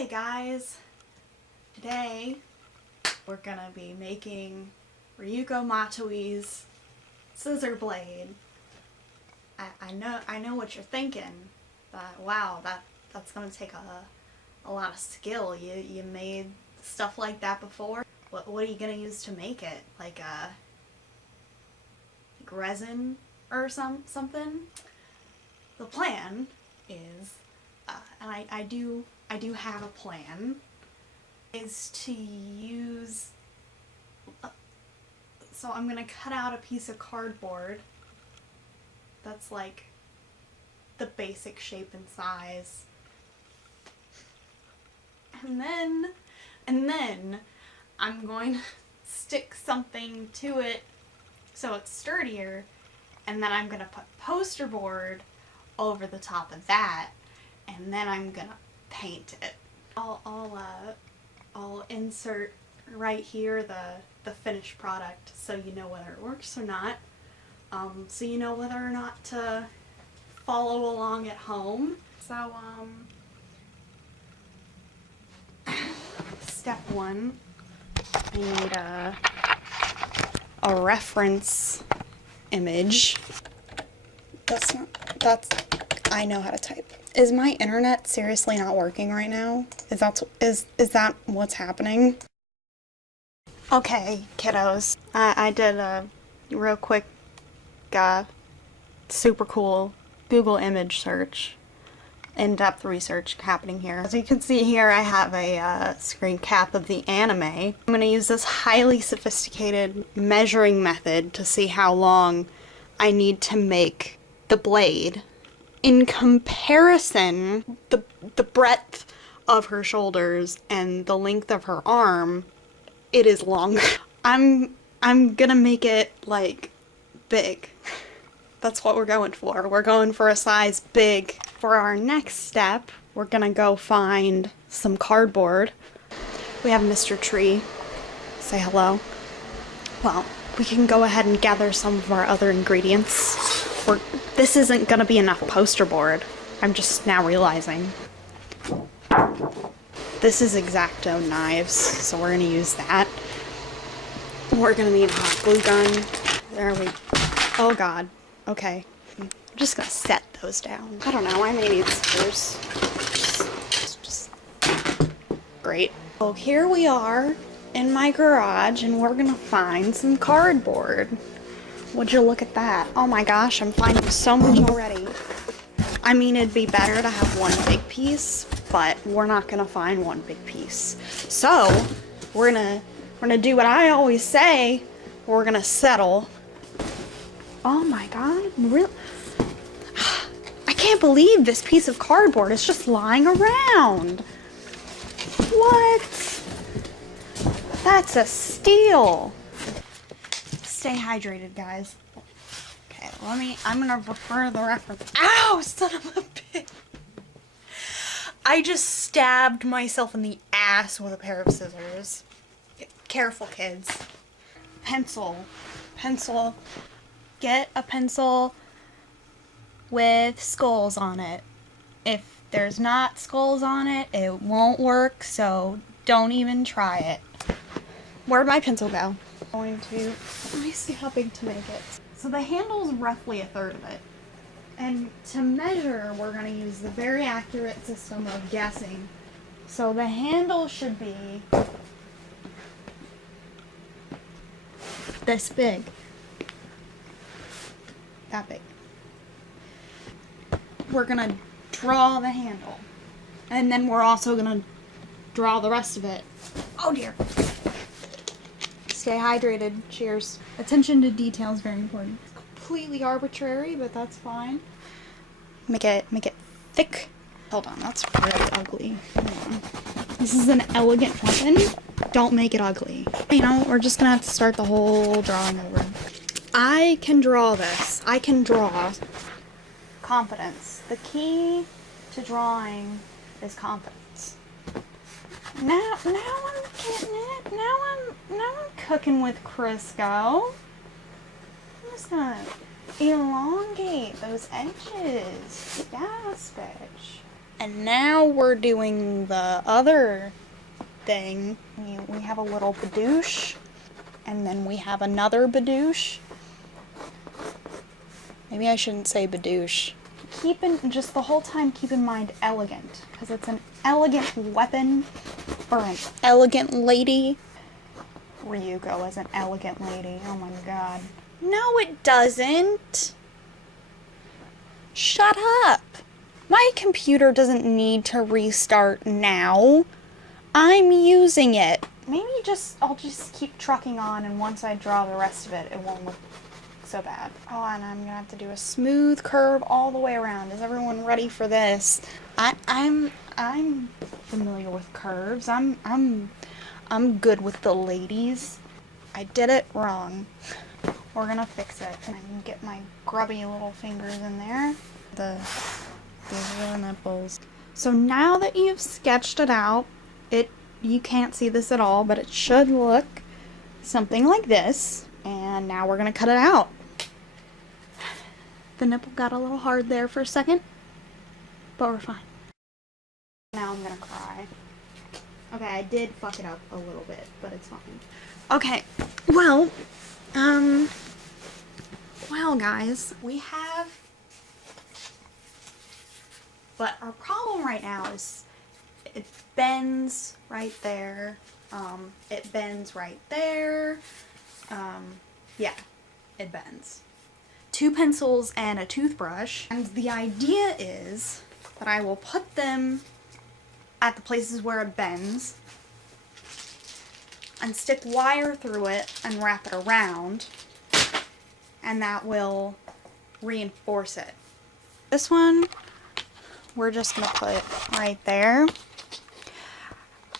Hey guys, today we're gonna be making Ryuko Matoi's scissor blade. I know what you're thinking, but wow, that's gonna take a lot of skill. You made stuff like that before? What are you gonna use to make it? Like resin or something? The plan is, and I do have a plan, is to use, so I'm gonna cut out a piece of cardboard that's like the basic shape and size, and then I'm going to stick something to it so it's sturdier, and then I'm gonna put poster board over the top of that, and then I'm gonna paint it. I'll insert right here the finished product so you know whether it works or not. So you know whether or not to follow along at home. So step one, I need a reference image. I know how to type. Is my internet seriously not working right now? Is that what's happening? Okay, kiddos. I did a real quick, super cool Google image search. In-depth research happening here. As you can see here, I have a screen cap of the anime. I'm going to use this highly sophisticated measuring method to see how long I need to make the blade. In comparison, the breadth of her shoulders and the length of her arm, it is longer. I'm gonna make it like big. That's what we're going for. We're going for a size big. For our next step, we're gonna go find some cardboard. We have Mr. Tree. Say hello. Well, we can go ahead and gather some of our other ingredients. This isn't gonna be enough poster board. I'm just now realizing. This is X-Acto knives, so we're gonna use that. We're gonna need a hot glue gun. There we go. Oh god. Okay. I'm just gonna set those down. I don't know, I may need scissors. Just great. So here we are in my garage, and we're gonna find some cardboard. Would you look at that? Oh my gosh, I'm finding so much already. I mean, it'd be better to have one big piece, but we're not gonna find one big piece. So, we're gonna do what I always say. We're gonna settle. Oh my god, really? I can't believe this piece of cardboard is just lying around. What? That's a steal. Stay hydrated, guys. Okay, I'm gonna refer to the reference. Ow, son of a bitch. I just stabbed myself in the ass with a pair of scissors. Careful, kids. Pencil. Get a pencil with skulls on it. If there's not skulls on it, it won't work, so don't even try it. Where'd my pencil go? Let me see how big to make it. So the handle's roughly 1/3 of it. And to measure, we're going to use the very accurate system of guessing. So the handle should be this big. That big. We're going to draw the handle. And then we're also going to draw the rest of it. Oh dear. Stay hydrated. Cheers. Attention to detail is very important. It's completely arbitrary, but that's fine. Make it thick. Hold on, that's really ugly. Hold on. This is an elegant weapon. Don't make it ugly. You know, we're just gonna have to start the whole drawing over. I can draw this. I can draw. Confidence. The key to drawing is confidence. Now I'm getting it. Now I'm cooking with Crisco. I'm just gonna elongate those edges. Yes, bitch. And now we're doing the other thing. We have a little badoosh, and then we have another badoosh. Maybe I shouldn't say badoosh. Just the whole time keep in mind elegant, because it's an elegant weapon for an elegant lady. Ryuko is an elegant lady, oh my god. No, it doesn't. Shut up. My computer doesn't need to restart now. I'm using it. Maybe I'll just keep trucking on, and once I draw the rest of it, it won't look so bad. Oh, and I'm gonna have to do a smooth curve all the way around. Is everyone ready for this? I'm familiar with curves. I'm good with the ladies. I did it wrong. We're gonna fix it. And I can get my grubby little fingers in there. These are the nipples. So now that you've sketched it out, you can't see this at all, but it should look something like this. And now we're gonna cut it out. The nipple got a little hard there for a second, but we're fine. Now I'm gonna cry. Okay, I did fuck it up a little bit, but it's fine. Okay, well guys, but our problem right now is it bends right there, it bends right there, yeah, it bends. 2 pencils and a toothbrush, and the idea is that I will put them at the places where it bends and stick wire through it and wrap it around, and that will reinforce it. This one we're just gonna put right there.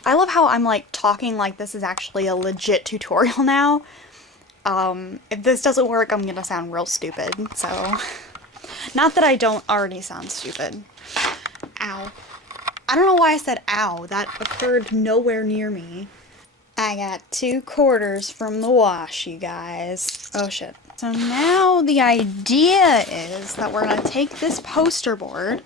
I love how I'm like talking like this is actually a legit tutorial now. If this doesn't work, I'm gonna sound real stupid, so not that I don't already sound stupid. Ow. I don't know why I said ow. That occurred nowhere near me. I got 2 quarters from the wash, you guys. Oh shit. So now the idea is that we're gonna take this poster board,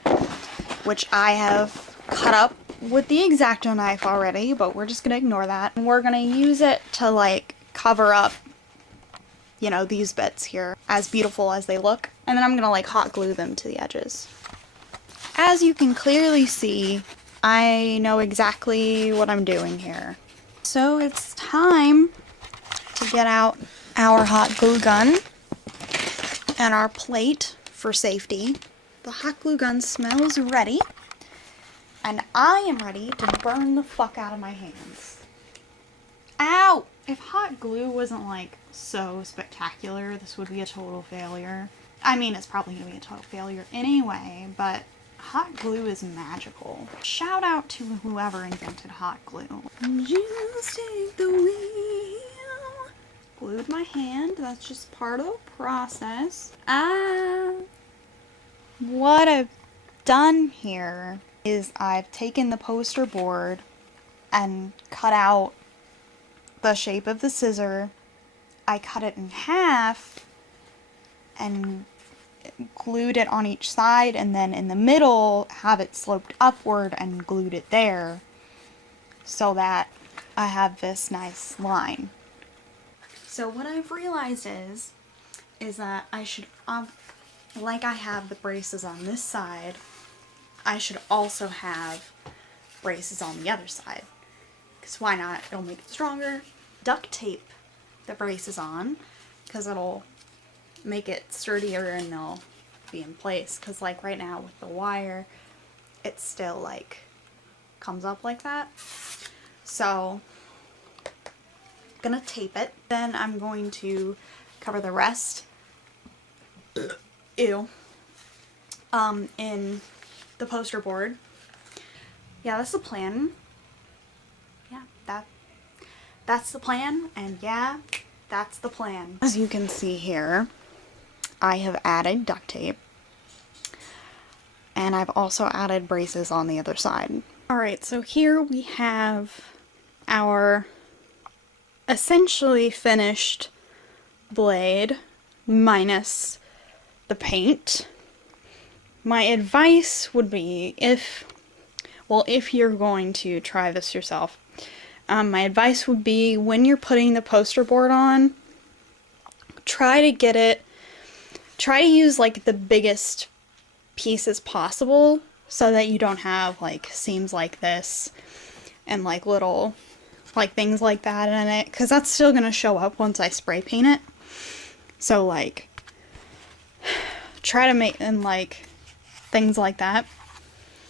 which I have cut up with the X-Acto knife already, but we're just gonna ignore that. And we're gonna use it to like cover up, you know, these bits here, as beautiful as they look. And then I'm gonna like hot glue them to the edges. As you can clearly see, I know exactly what I'm doing here. So it's time to get out our hot glue gun and our plate for safety. The hot glue gun smells ready, and I am ready to burn the fuck out of my hands. Ow! If hot glue wasn't like so spectacular, this would be a total failure. I mean, it's probably gonna be a total failure anyway, but hot glue is magical. Shout out to whoever invented hot glue. Just take the wheel. Glued my hand, that's just part of the process. What I've done here is I've taken the poster board and cut out the shape of the scissor. I cut it in half and glued it on each side, and then in the middle have it sloped upward and glued it there so that I have this nice line. So what I've realized is that I should, like I have the braces on this side, I should also have braces on the other side. Because why not? It'll make it stronger. Duct tape the braces on, because it'll make it sturdier and they'll be in place. Because like right now with the wire, it still like comes up like that. So I'm gonna tape it. Then I'm going to cover the rest in the poster board. Yeah, that's the plan. Yeah, that's the plan, and yeah, that's the plan. As you can see here, I have added duct tape, and I've also added braces on the other side. Alright, so here we have our essentially finished blade, minus the paint. My advice would be, if well, if you're going to try this yourself, my advice would be when you're putting the poster board on, try to use like the biggest pieces possible so that you don't have like seams like this and like little like things like that in it, because that's still going to show up once I spray paint it. So like try to make, and like things like that,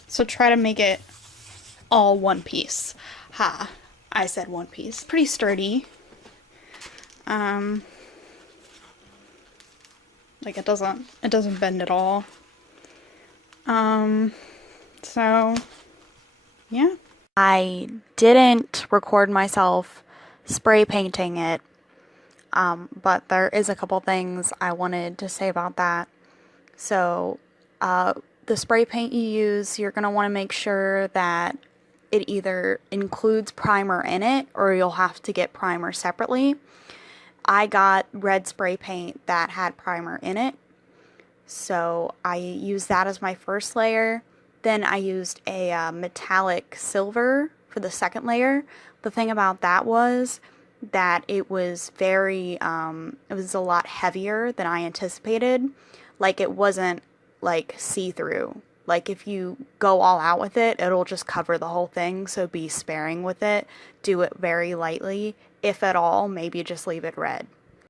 so try to make it all one piece. I said one piece. Pretty sturdy. Like it doesn't bend at all. So yeah. I didn't record myself spray painting it, but there is a couple things I wanted to say about that. So, the spray paint you use, you're going to want to make sure that it either includes primer in it or you'll have to get primer separately. I got red spray paint that had primer in it, so I used that as my first layer. Then I used a metallic silver for the second layer. The thing about that was that it was it was a lot heavier than I anticipated. Like it wasn't like see-through. Like if you go all out with it, it'll just cover the whole thing, so be sparing with it. Do it very lightly. If at all, maybe just leave it red.